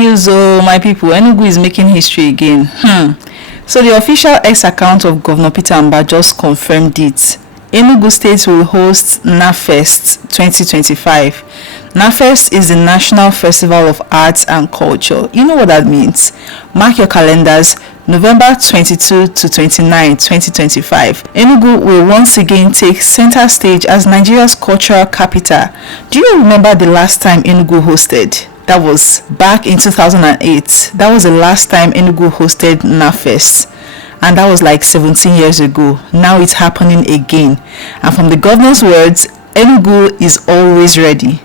news, oh my people, Enugu is making history again. So the official X account of Governor Peter Mbah just confirmed it. Enugu State will host NAFEST 2025. NAFEST is the National Festival of Arts and Culture. You know what that means. Mark your calendars, November 22 to 29, 2025. Enugu will once again take center stage as Nigeria's cultural capital. Do you remember the last time Enugu hosted? That was back in 2008. That was the last time Enugu hosted NAFEST. And that was like 17 years ago. Now it's happening again. And from the governor's words, Enugu is always ready.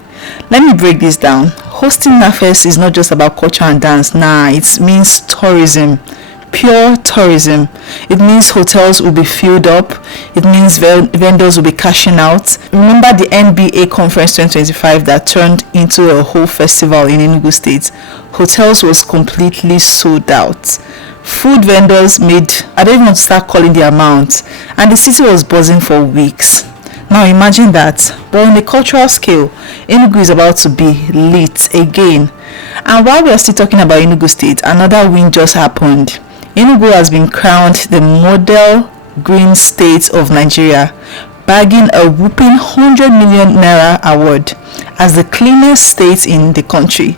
Let me break this down. Hosting NAFEST is not just about culture and dance. Nah, it means tourism. Pure tourism. It means hotels will be filled up. It means vendors will be cashing out. Remember the NBA Conference 2025 that turned into a whole festival in Enugu State? Hotels was completely sold out. Food vendors made, I don't even want to start calling the amount, and the city was buzzing for weeks. Now imagine that. But on a cultural scale, Enugu is about to be lit again. And while we are still talking about Enugu State, another win just happened. Enugu has been crowned the model green state of Nigeria, bagging a whopping 100 million naira award as the cleanest state in the country.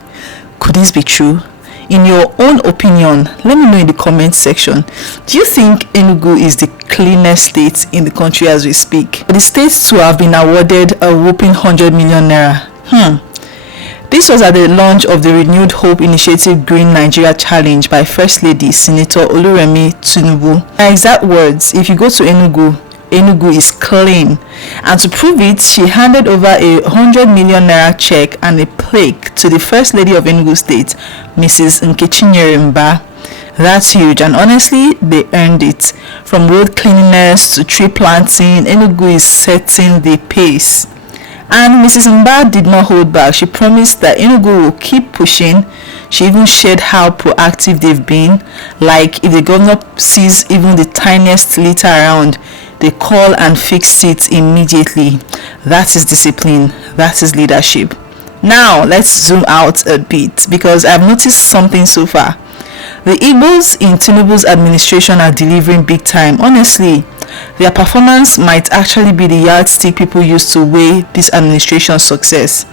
Could this be true? In your own opinion, let me know in the comment section. Do you think Enugu is the cleanest state in the country as we speak? The states to have been awarded a whopping 100 million naira. This was at the launch of the Renewed Hope Initiative Green Nigeria Challenge by First Lady Senator Oluremi Tinubu. Her exact words, if you go to Enugu, Enugu is clean. And to prove it, she handed over a 100 million naira check and a plaque to the First Lady of Enugu State, Mrs. Mbah. That's huge, and honestly, they earned it. From road cleanliness to tree planting, Enugu is setting the pace. And Mrs. Mbah did not hold back. She promised that Enugu will keep pushing. She even shared how proactive they've been. Like, if the governor sees even the tiniest litter around, they call and fix it immediately. That is discipline. That is leadership. Now, let's zoom out a bit because I've noticed something so far. The Igbos in Tinubu's administration are delivering big time. Honestly, their performance might actually be the yardstick people use to weigh this administration's success.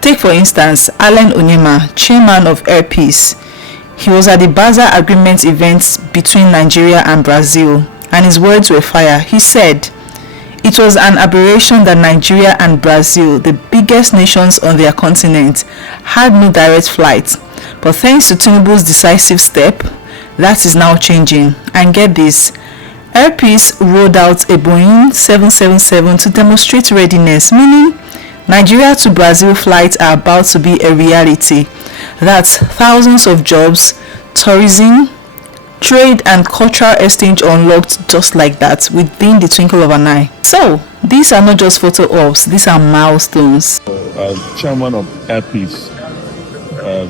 Take for instance, Allen Onyema, chairman of Air Peace. He was at the Bazaar Agreement event between Nigeria and Brazil, and his words were fire. He said, "It was an aberration that Nigeria and Brazil, the biggest nations on their continent, had no direct flight. But thanks to Tinubu's decisive step, that is now changing. And get this, Air Peace rolled out a Boeing 777 to demonstrate readiness, meaning Nigeria to Brazil flights are about to be a reality. That's thousands of jobs, tourism, trade and cultural exchange unlocked just like that within the twinkle of an eye." So, these are not just photo ops, these are milestones. Chairman of Air Peace.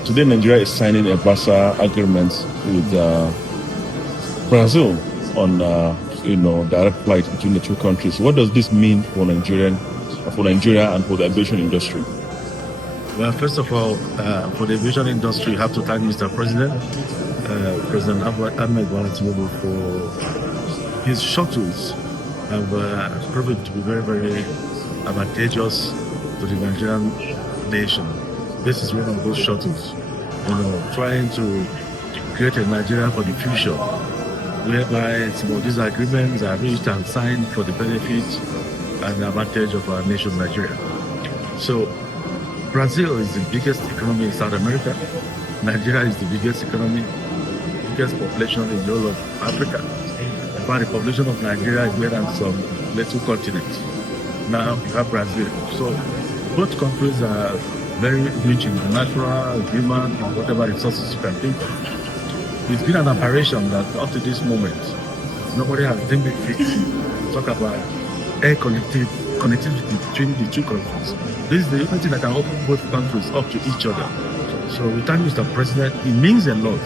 Today Nigeria is signing a Bazaar agreement with Brazil on direct flight between the two countries. What does this mean for Nigeria and for the aviation industry? Well, first of all, for the aviation industry, you have to thank Mr. President, President Ahmed Tinubu, for his shuttles have proven to be very, very advantageous to the Nigerian nation. This is one of those shuttles, trying to create a Nigeria for the future, whereby some of these agreements are reached and signed for the benefit and the advantage of our nation, Nigeria. So, Brazil is the biggest economy in South America. Nigeria is the biggest economy, biggest population in the whole of Africa. In fact, the population of Nigeria is greater than some little continents. Now you have Brazil. So both countries are very rich in natural, human, and whatever resources you can think of. It's been an aberration that up to this moment, nobody has deemed it fit to talk about air connectivity between the two countries. This is the only thing that can open both countries up to each other. So we thank Mr. President. It means a lot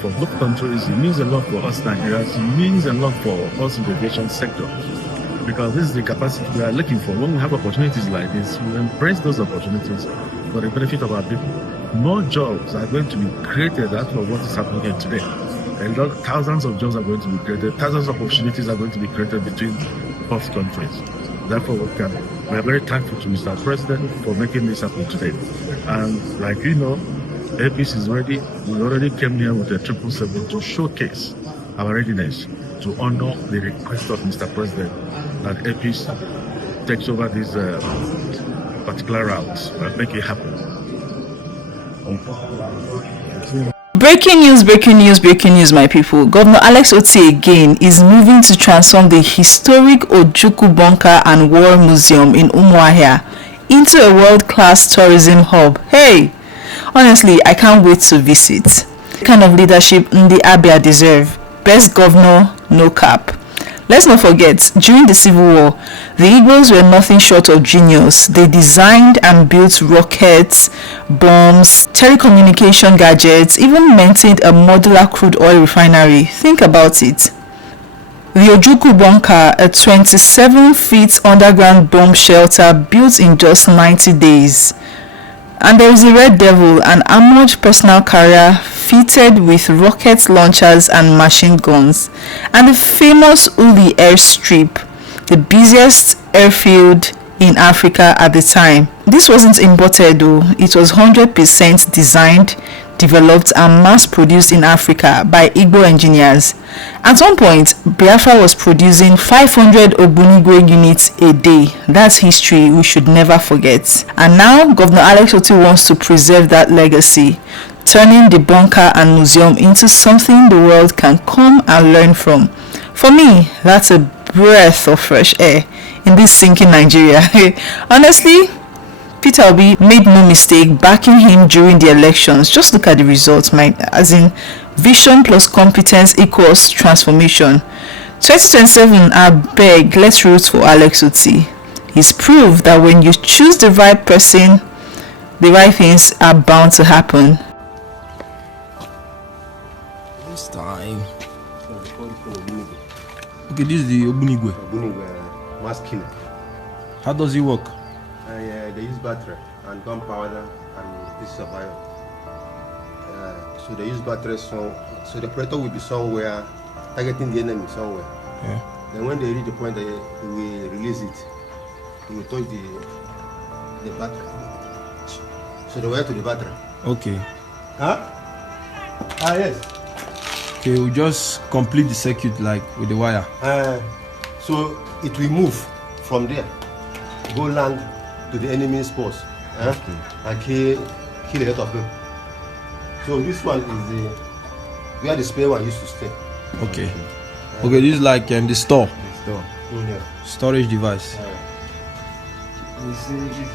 for both countries. It means a lot for us Nigerians. It means a lot for us in the aviation sector, because this is the capacity we are looking for. When we have opportunities like this, we embrace those opportunities for the benefit of our people. more jobs are going to be created out of what is happening here today. Thousands of jobs are going to be created, thousands of opportunities are going to be created between both countries. Therefore, we are very thankful to Mr. President for making this happen today. And like you know, APC is ready. We already came here with a 777 to showcase our readiness to honor the request of Mr. President that APC takes over this particular route and make it happen. Breaking news, my people. Governor Alex Otti again is moving to transform the historic Ojukwu bunker and war museum in Umuahia into a world-class tourism hub. Hey, honestly, I can't wait to visit. The kind of leadership the Abia deserve. Best governor, no cap. Let's not forget, during the Civil War, the Igbos were nothing short of genius. They designed and built rockets, bombs, telecommunication gadgets, even maintained a modular crude oil refinery. Think about it. The Ojukwu bunker, a 27-feet underground bomb shelter built in just 90 days. And there is a Red Devil, an armored personal carrier fitted with rocket launchers and machine guns, and the famous Uli airstrip, the busiest airfield in Africa at the time. This wasn't imported though, it was 100% designed, developed and mass-produced in Africa by Igbo engineers. At one point, Biafra was producing 500 Ogbunigwe units a day. That's history we should never forget. And now, Governor Alex Otti wants to preserve that legacy, turning the bunker and museum into something the world can come and learn from. For me, that's a breath of fresh air in this sinking Nigeria. Honestly, Peter Obi made no mistake backing him during the elections. Just look at the results, as in vision plus competence equals transformation. 2027, I beg, let's root for Alex Otti. He's proved that when you choose the right person, the right things are bound to happen. This time. Okay, this is the Ogbunigwe. Ogbunigwe, mass killer. How does it work? They use battery and gunpowder and this is a bio. So they use battery, so the predator will be somewhere targeting the enemy somewhere. Yeah. Then when they reach the point, they will release it. They will touch the battery. So they wire to the battery. Okay. Huh? Yes. Okay, we just complete the circuit like with the wire. So it will move from there, go land to the enemy's post, okay, and kill a lot of them. So this one is the where the spare one used to stay. Okay. Okay, this is like the store. The store. Yeah. Storage device. You see, this is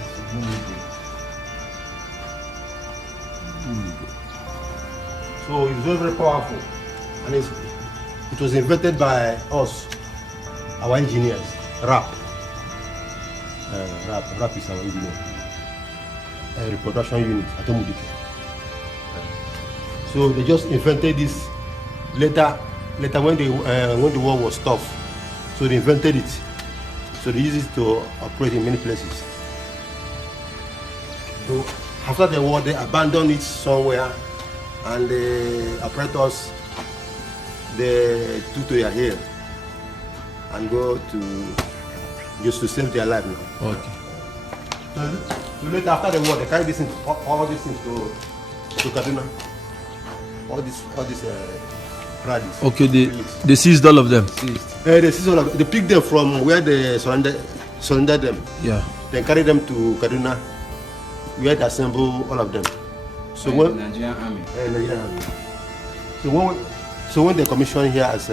so it's very, very powerful, and it was invented by us, our engineers, RAP. RAP is our engineer. Reproduction unit at Omudike. So they just invented this later when the war was tough. So they invented it. So they used it to operate in many places. So after the war, they abandoned it somewhere, and the operators they took to their hill and go to just to save their life now. Okay. So later after the war, they carried this thing, all these things to Kaduna. All these rallies. Okay, they seized all of them. They seized all of them. They picked them from where they surrendered them. Yeah. Then carried them to Kaduna, where they assemble all of them. So when Nigerian army. Nigerian army. So when they commissioned here as